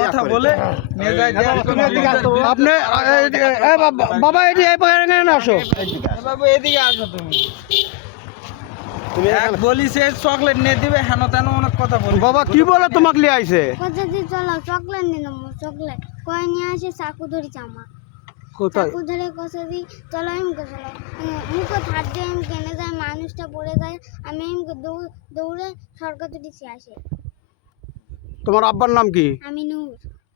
কথা বলে নিয়ে যায় আপনি বাবা এদিকে আসো। বাবু এদিকে আসো তুমি বলি সে চকলেট নিয়ে দিবে হেন তেন অনেক কথা বলি। বাবা কি বলে তোমাকে লিয়ে আইছে? যদি চলো চকলেট নিয়ে নেবো চকলেট কয়ে নিয়ে আসে চাকু ধরেছে আমার কোথায়? চাকু ধরে কষে দিই চলো এমকে চলো মুখে থাট দিয়ে এম কেনে যায় মানুষটা পড়ে যায় আমি এমকে দৌড়ে সরকার দিচ্ছি আসে। তোমার আব্বার নাম কি? আমি নূর।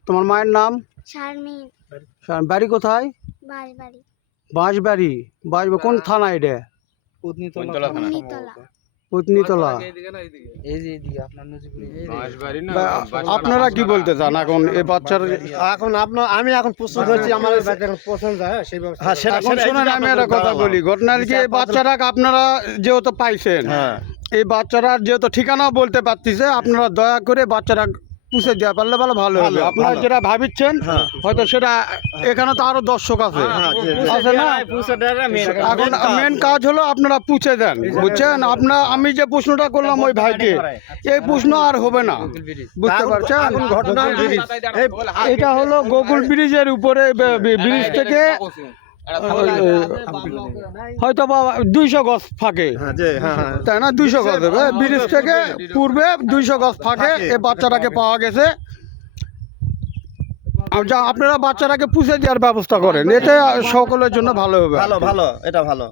তোমার মায়ের নাম? শারমিন। বাড়ি কোথায়? বাঁশবাড়ি। বাঁশবাড়ি। বাঁশবাড়ি কোন থানা এটা? উন্নিতলা। পত্নীতলা। আপনারা কি বলতে চান এখন এই বাচ্চার? এখন আমি এখন প্রশ্ন ধরছি আমার পছন্দ হয় সেই এখন শুনুন আমি একটা কথা বলি। ঘটনা কি এই বাচ্চারা আপনারা যেহেতু পাইছেন, এই বাচ্চারা যেহেতু ঠিকানা বলতে পারতেছে, আপনারা দয়া করে বাচ্চারা পুষে দেওয়া পারলে ভালো হবে। আপনারা যেটা ভাবিচ্ছেন হয়তো সেটা এখানে তো আরো দর্শক আছে আছে না। এখন মেন কাজ হলো আপনারা পুছে দেন, বুঝছেন? আমি যে প্রশ্নটা করলাম ওই ভাইকে, এই প্রশ্ন আর হবে না, বুঝতে পারছেন? ঘটনা এটা হলো গোকুল ব্রিজের উপরে, ব্রিজ থেকে হয়তো বা 200 গজ ফাঁকে, তাই না? 200 গজ হবে ব্রিজ থেকে পূর্বে, 200 গজ ফাঁকে এই বাচ্চাটাকে পাওয়া গেছে। আপনারা বাচ্চাটাকে পুষে দেওয়ার ব্যবস্থা করেন, এতে সকলের জন্য ভালো হবে। ভালো এটা ভালো।